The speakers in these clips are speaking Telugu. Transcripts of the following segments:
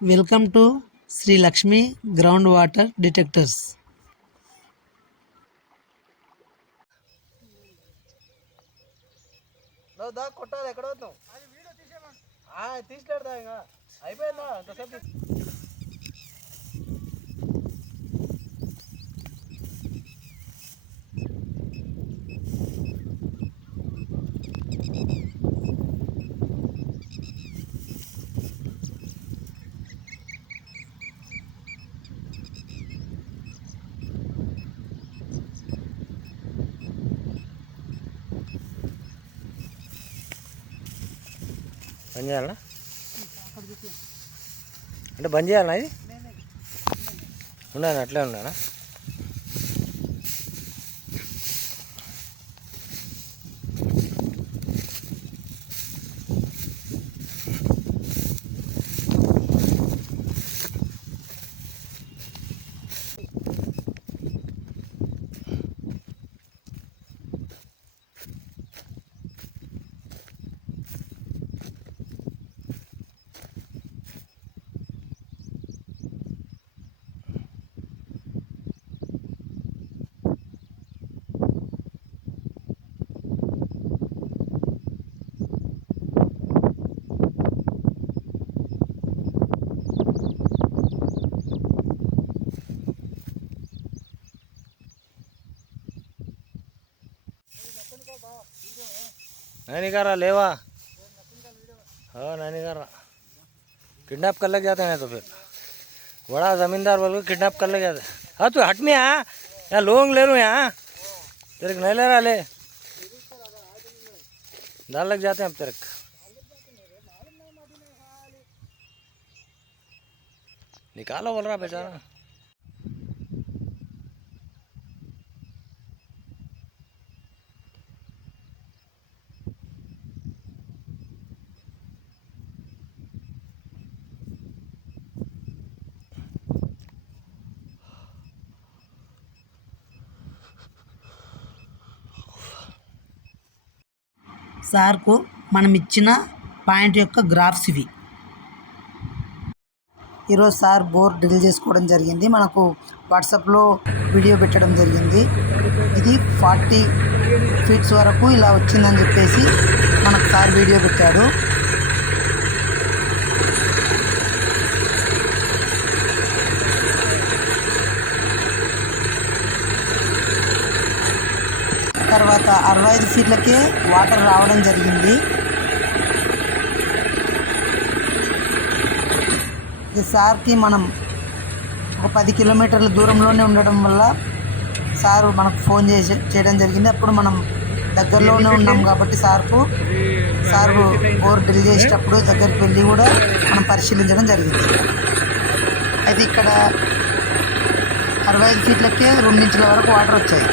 Welcome to Sri Lakshmi ground water detectors దా కొట్టాలి ఎక్కడ వద్దాం తీసినాడుదా ఇంకా. అయిపోయిందా? బంద్ చేయాలనా అంటే బంద్ చేయాలనా ఇది? ఉన్నాను అట్లే ఉన్నానా नैनिकारा लेवा. हाँ नैनिकारा किडनैप कर ले जाते हैं तो फिर. बड़ा जमींदार बोल के किडनैप कर ले जाते. हाँ तू हट में यहाँ यहाँ लोग ले लो यहाँ तेरे को नहीं ले रहा ले डाल लग जाते हैं अब तेरे निकालो बोल रहा बेचारा. సార్కు మనం ఇచ్చిన పాయింట్ యొక్క గ్రాఫ్స్ ఇవి. ఈరోజు సార్ బోర్ డ్రిల్ చేసుకోవడం జరిగింది. మనకు వాట్సాప్లో వీడియో పెట్టడం జరిగింది. ఇది ఫార్టీ ఫీట్స్ వరకు ఇలా వచ్చిందని చెప్పేసి మనకు సార్ వీడియో పెట్టాడు. తర్వాత అరవై ఐదు ఫీట్లకే వాటర్ రావడం జరిగింది. ఈ సార్కి మనం ఒక పది కిలోమీటర్ల దూరంలోనే ఉండడం వల్ల సార్ మనకు ఫోన్ చేసి చేయడం జరిగింది. అప్పుడు మనం దగ్గరలోనే ఉన్నాం కాబట్టి సార్కు సార్కు బోర్ డ్రిల్ చేసేటప్పుడు దగ్గరికి వెళ్ళి కూడా మనం పరిశీలించడం జరిగింది. అయితే ఇక్కడ అరవై ఐదు ఫీట్లకే రెండించుల వరకు వాటర్ వచ్చాయి.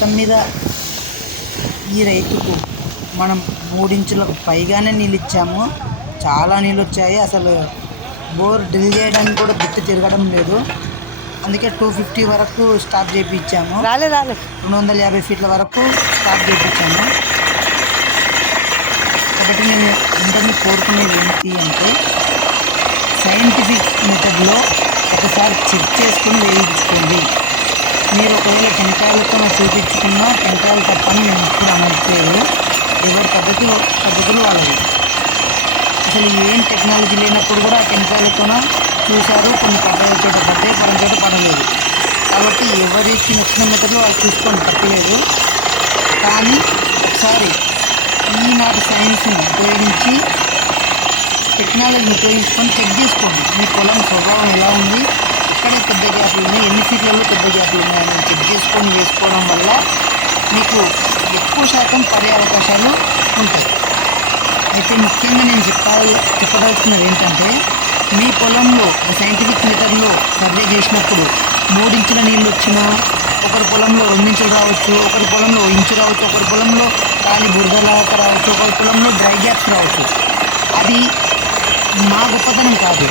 మొత్తం మీద ఈ రైతుకు మనం మూడించులకు పైగానే నీళ్ళు ఇచ్చాము. చాలా నీళ్ళు వచ్చాయి. అసలు బోర్ డ్రిల్ చేయడానికి కూడా బిట్టు తిరగడం లేదు. అందుకే టూ ఫిఫ్టీ వరకు స్టాప్ చేయించాము రాలే రాలే. రెండు వందల యాభై ఫీట్ల వరకు స్టాప్ చేయించాము ఒకటి నేను అందరినీ కోరుకునేది ఏంటి అంటే సైంటిఫిక్ మెథడ్లో ఒకసారి చెక్ చేసుకుని వేయించుకోండి. మీరు ఒకవేళ టెంకాయలతో చూపించుకున్న టెంకాయలు తప్పని నేను ఎప్పుడు అనట్లేదు. ఎవరి పద్ధతి పద్ధతులు వాళ్ళవి. అసలు ఏం టెక్నాలజీ లేనప్పుడు కూడా ఆ టెంకాయలతోన చూశారు కొన్ని పడ్డాయి చోట పడ్డాయి కొన్ని చోట పడలేదు. కాబట్టి ఎవరికి నచ్చిన మెథడ్లో వాళ్ళు చూసుకొని తప్పలేదు. కానీ ఒకసారి ఈనాటి సైన్స్ని ఉపయోగించి టెక్నాలజీని ఉపయోగించుకొని చెక్ చేసుకోండి. మీ పొలం స్వభావం ఎలా ఉంది? ఎక్కడ పెద్ద గ్యాప్లు ఉన్నాయి. ఎన్ని ఫీట్లలో పెద్ద గ్యాప్లు ఉన్నాయని చెక్ చేసుకొని వేసుకోవడం వల్ల మీకు ఎక్కువ శాతం పడే అవకాశాలు ఉంటాయి. అయితే ముఖ్యంగా నేను చెప్పాలి చెప్పదలుచుకున్నది ఏంటంటే మీ పొలంలో సైంటిఫిక్ మెథడ్లో సర్వే చేసినప్పుడు మూడించుల నీళ్ళు వచ్చినా ఒకరి పొలంలో రెండించులు రావచ్చు ఒకరి పొలంలో ఇంచు రావచ్చు ఒకరి పొలంలో ఖాళీ బురదలాగా రావచ్చు ఒకరి పొలంలో డ్రై గ్యాప్స్ రావచ్చు. అది మా గొప్పతనం కాదు.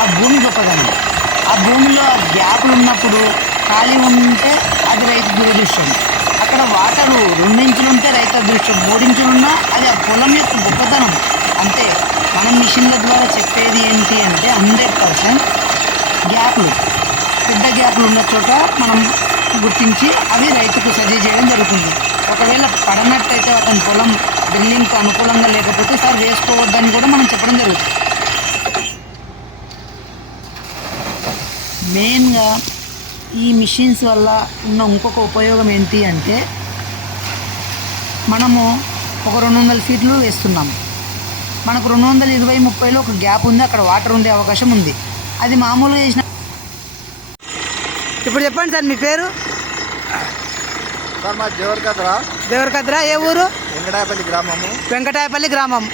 ఆ భూమి గొప్పతనం. ఆ భూమిలో గ్యాప్లు ఉన్నప్పుడు ఖాళీ ఉంటే అది రైతు దురదృష్టం. అక్కడ వాటరు రెండించులు ఉంటే రైతు అదృష్టం. మూడించులు ఉన్నా అది ఆ పొలం యొక్క గొప్పతనం. అంతే మనం మిషన్ల ద్వారా చెప్పేది ఏంటి అంటే హండ్రెడ్ పర్సెంట్ గ్యాప్లు. పెద్ద గ్యాప్లు ఉన్న చోట మనం గుర్తించి అవి రైతుకు సజెస్ట్ చేయడం జరుగుతుంది. ఒకవేళ పడనట్టయితే అతని పొలం బిల్డింగ్కు అనుకూలంగా లేకపోతే సార్ వేసుకోవద్దని కూడా మనం చెప్పడం జరుగుతుంది. మెయిన్గా ఈ మిషన్స్ వల్ల ఉన్న ఇంకొక ఉపయోగం ఏంటి అంటే మనము ఒక రెండు వందల ఫీట్లు వేస్తున్నాము మనకు రెండు వందల ఇరవై ముప్పైలో ఒక గ్యాప్ ఉంది అక్కడ వాటర్ ఉండే అవకాశం ఉంది. అది మామూలుగా చేసిన ఇప్పుడు చెప్పండి సార్ మీ పేరు? సార్ మా దేవరకద్ర. దేవరకద్ర ఏ ఊరు? వెంకటాయపల్లి గ్రామము. వెంకటాయపల్లి గ్రామం.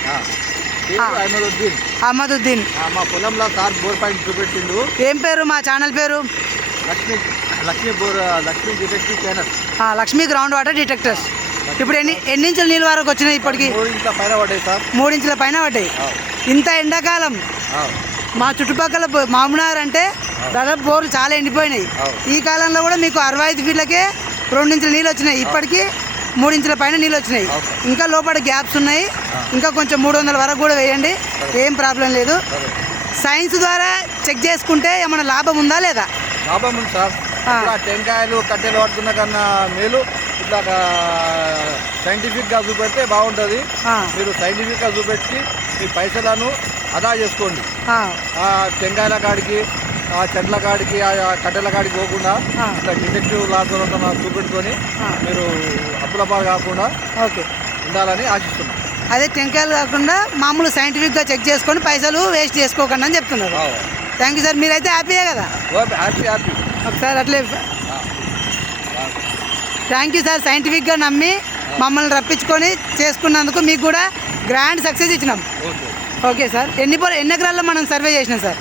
అహ్మదుద్దీన్. మా పొలంలో సార్ బోర్ పాయింట్ చూపెట్టిండు. ఏం పేరు? మా ఛానల్ పేరు? Lakshmi Lakshmi bore Lakshmi detective channel. Lakshmi ground water detectors. ఇప్పుడు ఎన్ని ఎన్ని ఇంచుల నీళ్ళ వరకు వచ్చినాయి ఇప్పటికి? మూడు ఇంట్లో పైన పడ్డాయి సార్. పైన పడ్డాయి. ఇంత ఎండాకాలం. మా చుట్టుపక్కల మామునార్ అంటే దాదాపు బోర్లు చాలా ఎండిపోయినాయి. ఈ కాలంలో కూడా మీకు అరవై ఐదు ఫీట్లకే రెండు ఇంచుల నీళ్ళు వచ్చినాయి. ఇప్పటికి మూడు ఇంచుల పైన నీళ్ళు వచ్చినాయి. ఇంకా లోపల గ్యాప్స్ ఉన్నాయి. ఇంకా కొంచెం మూడు వందల వరకు కూడా వేయండి. ఏం ప్రాబ్లం లేదు. సైన్స్ ద్వారా చెక్ చేసుకుంటే ఏమైనా లాభం ఉందా లేదా? లాభం ఉంది సార్. టెంకాయలు కట్టెలు పట్టుకున్న కన్నా మేలు. ఇట్లా సైంటిఫిక్గా చూపెడితే బాగుంటుంది. మీరు సైంటిఫిక్గా చూపెట్టి మీ పైసలను అదా చేసుకోండి. టెంకాయల కాడికి ఆ చెట్ల కాడికి ఆ కట్టెల కాడికి పోకుండా. ఇట్లా డిటెక్టివ్ లాతో చూపెట్టుకొని. మీరు అప్పుల పాలు కాకుండా ఓకే. ఉండాలని ఆశిస్తున్నాం. అదే టెంకాయలు కాకుండా మామూలు సైంటిఫిక్గా చెక్ చేసుకొని పైసలు వేస్ట్ చేసుకోకండి అని చెప్తున్నారు. థ్యాంక్ యూ సార్ మీరైతే హ్యాపీయే కదా? హ్యాపీ హ్యాపీ ఒకసారి అట్లే థ్యాంక్ యూ సార్ సైంటిఫిక్గా నమ్మి మమ్మల్ని రప్పించుకొని చేసుకున్నందుకు మీకు కూడా గ్రాండ్ సక్సెస్ ఇచ్చినాం. ఓకే. ఓకే సార్ ఎన్ని ఎన్ని ఎకరాల్లో మనం సర్వే చేసినాం సార్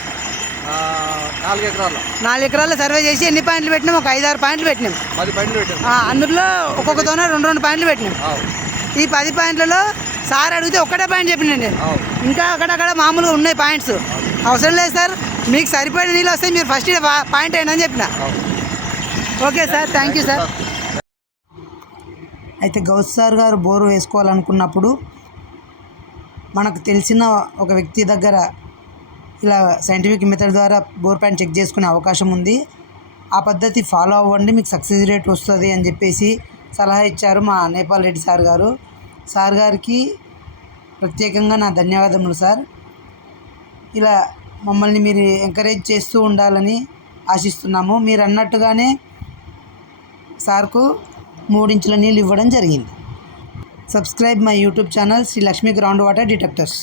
నాలుగు ఎకరాల. నాలుగు సర్వే చేసి ఎన్ని పాయింట్లు పెట్టినాం? ఒక ఐదు ఆరు పాయింట్లు పెట్టినాం. పది అందులో ఒక్కొక్కతోనే రెండు రెండు పాయింట్లు పెట్టినాం. ఈ పది పాయింట్లలో సార్ అడిగితే ఒక్కటే పాయింట్ చెప్పిన నేను. ఆవు. ఇంకా అక్కడక్కడ మామూలుగా ఉన్నాయి పాయింట్స్. అవసరం లేదు సార్. మీకు సరిపోయిన నీళ్ళు వస్తే మీరు ఫస్ట్ పాయింట్ అయినా అని చెప్పిన. Okay sir. Thank you sir. అయితే గౌస్ సార్ గారు బోరు వేసుకోవాలనుకున్నప్పుడు మనకు తెలిసిన ఒక వ్యక్తి దగ్గర ఇలా సైంటిఫిక్ మెథడ్ ద్వారా బోర్ పాయింట్ చెక్ చేసుకునే అవకాశం ఉంది. ఆ పద్ధతి ఫాలో అవ్వండి మీకు సక్సెస్ రేట్ వస్తుంది అని చెప్పేసి సలహా ఇచ్చారు మా నేపాల్ రెడ్డి సార్ గారు. సార్ గారికి ప్రత్యేకంగా నా ధన్యవాదములు సార్. ఇలా మమ్మల్ని మీరు ఎంకరేజ్ చేస్తూ ఉండాలని ఆశిస్తున్నాము. మీరు అన్నట్టుగానే సార్కు మూడించుల నీళ్ళు ఇవ్వడం జరిగింది. Subscribe my YouTube channel Shri Lakshmi ground water detectors